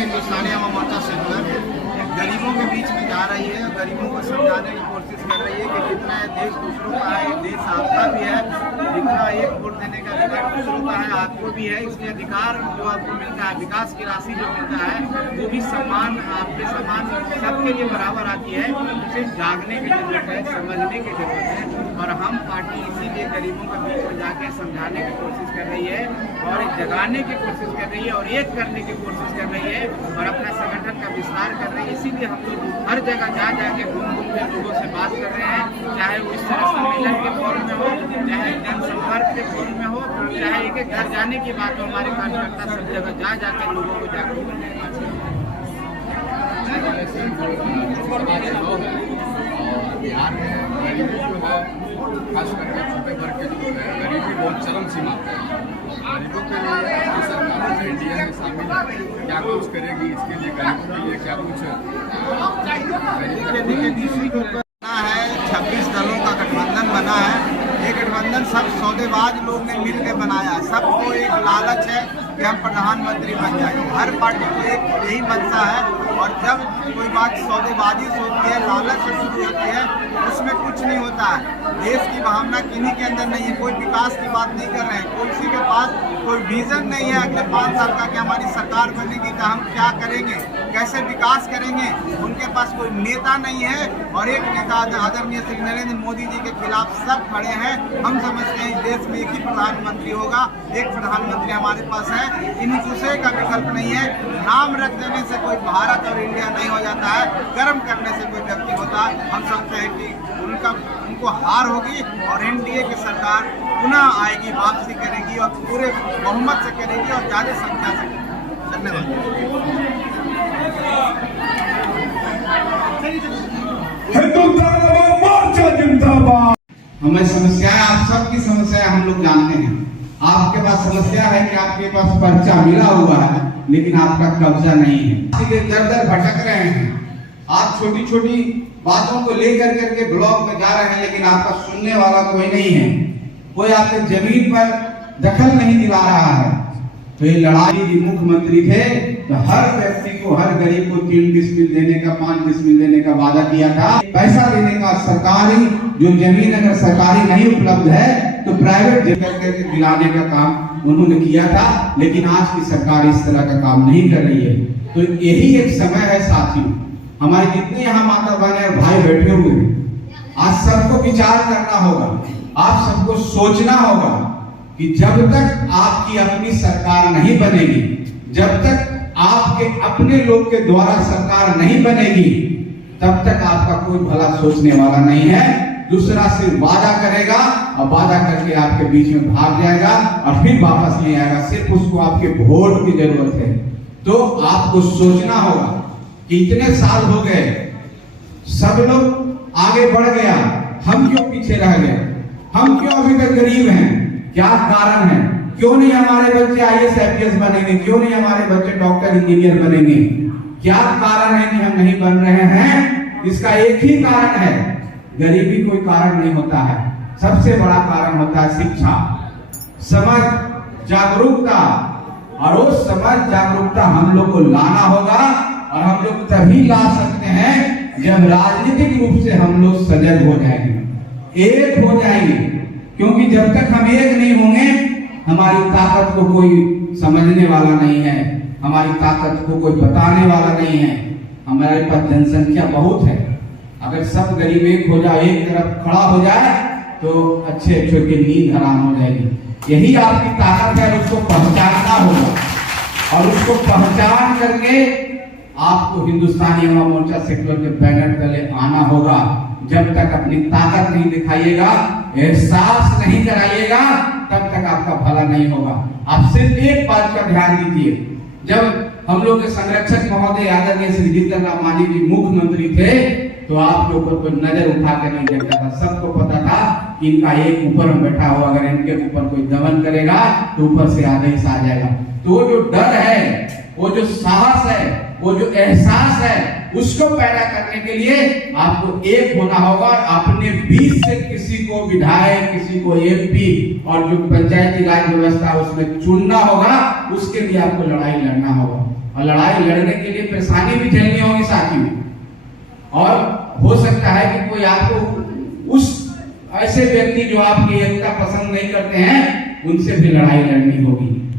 Hindustani Awam Morcha secular गरीबों के बीच में जा रही है, गरीबों को समझाने की कोशिश कर रही है कि कितना देश दूसरों का है, देश आपका भी है, जितना एक वोट देने का अधिकार दूसरों का है आपको भी है। इसलिए अधिकार जो आपको मिलता है, विकास की राशि जो मिलता है वो भी सम्मान आपके समान सबके लिए बराबर आती है। उसे जागने की जरूरत है, समझने की जरूरत है और हम पार्टी इसीलिए गरीबों के बीच में जाके समझाने की कोशिश कर रही है और जगाने की कोशिश कर रही है और एक करने की कोशिश कर रही है और अपना संगठन का विस्तार कर रही है। इसीलिए हम लोग हर जगह जा जाके घूम घूम के लोगों से बात कर रहे हैं, चाहे वो इस तरह सम्मेलन के फॉर्म में हो, चाहे जनसंपर्क के फॉर्म में हो, चाहे एक एक घर जाने की बात हो। हमारे कार्यकर्ता सब जगह जा जाके लोगों को जागरूक करने की बात बिहार में गरीबी जो है, खास करके छोटे वर्ग के जो है गरीबी बहुत चरम सीमा पे है। गरीबों के लिए सरकार जो इंडिया में शामिल है क्या कुछ करेगी, इसके लिए गरीबों के लिए क्या कुछ बना है। 26 दलों का गठबंधन बना है। ये गठबंधन सब सौदेबाज लोग ने मिल के बनाया है। सबको एक लालच है कि हम प्रधानमंत्री बन जाएंगे। हर पार्टी को एक यही मंशा है और जब कोई बात सौदेबाजी से होती है, लालच से शुरू होती है, उसमें कुछ नहीं होता है। देश की भावना किन्हीं के अंदर नहीं है। कोई विकास की बात नहीं कर रहे हैं, किसी के पास कोई विजन नहीं है अगले 5 साल का कि हमारी सरकार बनेगी तो हम क्या करेंगे, कैसे विकास करेंगे। उनके पास कोई नेता नहीं है और एक नेता आदरणीय श्री नरेंद्र मोदी जी के खिलाफ सब खड़े हैं। हम समझते हैं देश में एक ही प्रधानमंत्री होगा, एक प्रधानमंत्री हमारे पास है, इन्हीं दूसरे का विकल्प नहीं है। नाम रख देने से कोई भारत और इंडिया नहीं हो जाता है, कर्म करने से कोई व्यक्ति होता है। हम समझते हैं कि उनको हार होगी और एनडीए की सरकार पुनः आएगी, वापसी करेगी और पूरे बहुमत से करेगी और ज्यादा संख्या से करेगी। धन्यवाद। हमें समस्याएं, आप सबकी समस्याएं हम लोग जानते हैं। आपके पास समस्या है कि आपके पास पर्चा मिला हुआ है लेकिन आपका कब्जा नहीं है, इसलिए दर दर भटक रहे हैं। आप छोटी छोटी बातों को लेकर करके ब्लॉक में जा रहे हैं लेकिन आपका सुनने वाला कोई नहीं है, कोई आपके जमीन पर दखल नहीं दिला रहा है। तो ये लड़ाई मुख्यमंत्री थे तो हर व्यक्ति को, हर गरीब को 3 डिसमिल देने का, 5 डिसमिल देने का वादा किया था। पैसा देने का, सरकारी जो जमीन अगर सरकारी नहीं उपलब्ध है तो प्राइवेट जगह करके दिलाने का काम उन्होंने किया था। लेकिन आज की सरकार इस तरह का काम नहीं कर रही है। तो यही एक समय है साथियों, हमारे जितने यहाँ माता बहने और भाई बैठे हुए हैं, आज सबको विचार करना होगा, आप सबको सोचना होगा कि जब तक आपकी अपनी सरकार नहीं बनेगी, जब तक आपके अपने लोग के द्वारा सरकार नहीं बनेगी, तब तक आपका कोई भला सोचने वाला नहीं है। दूसरा सिर्फ वादा करेगा और वादा करके आपके बीच में भाग जाएगा और फिर वापस नहीं आएगा। सिर्फ उसको आपके वोट की जरूरत है। तो आपको सोचना होगा कि इतने साल हो गए, सब लोग आगे बढ़ गया, हम क्यों पीछे रह गए, हम क्यों अभी तक गरीब हैं, क्या कारण है, क्यों नहीं हमारे बच्चे IAS IPS बनेंगे, क्यों नहीं हमारे बच्चे डॉक्टर इंजीनियर बनेंगे, क्या कारण है कि हम नहीं बन रहे हैं। इसका एक ही कारण है, गरीबी कोई कारण नहीं होता है। सबसे बड़ा कारण होता है शिक्षा, समझ, जागरूकता। और वो समझ, जागरूकता हम लोग को लाना होगा और हम लोग तभी ला सकते हैं जब राजनीतिक रूप से हम लोग सजग हो जाएंगे, एक हो जाएंगे। क्योंकि जब तक हम एक नहीं होंगे, हमारी ताकत को कोई समझने वाला नहीं है, हमारी ताकत को कोई बताने वाला नहीं है। हमारे पास जनसंख्या बहुत है, अगर सब गरीब एक हो जाए, एक तरफ खड़ा हो जाए तो अच्छे अच्छे की नींद हराम हो जाएगी। यही आपकी ताकत है, उसको पहचानना होगा और उसको पहचान करके आपको हिंदुस्तानी अवाम मोर्चा सेक्युलर के बैनर तले आना होगा। जब तक अपनी ताकत नहीं दिखाइएगा, एहसास नहीं कराइएगा, तब तक आपका भला नहीं होगा। आप सिर्फ एक बात का ध्यान दीजिए, जब हम लोग के संरक्षक महोदय आदरणीय श्री जीतन राम मांझी जी मुख्यमंत्री थे तो आपके ऊपर कोई नजर उठा के नहीं देखता था। सबको पता था कि इनका एक ऊपर में बैठा हुआ, अगर इनके ऊपर कोई दमन करेगा तो ऊपर से आदेश आ जाएगा। तो वो जो डर है, वो जो साहस है, वो जो एहसास है, उसको पैदा करने के लिए आपको एक होना होगा। अपने बीच से किसी को विधायक, किसी को MP और जो पंचायती राज व्यवस्था उसमें चुनना होगा, उसके लिए आपको लड़ाई लड़ना होगा। और लड़ाई लड़ने के लिए परेशानी भी झेलनी होगी साथियों। और हो सकता है कि कोई आपको उस ऐसे व्यक्ति जो आपकी एकता पसंद नहीं करते हैं, उनसे भी लड़ाई लड़नी होगी।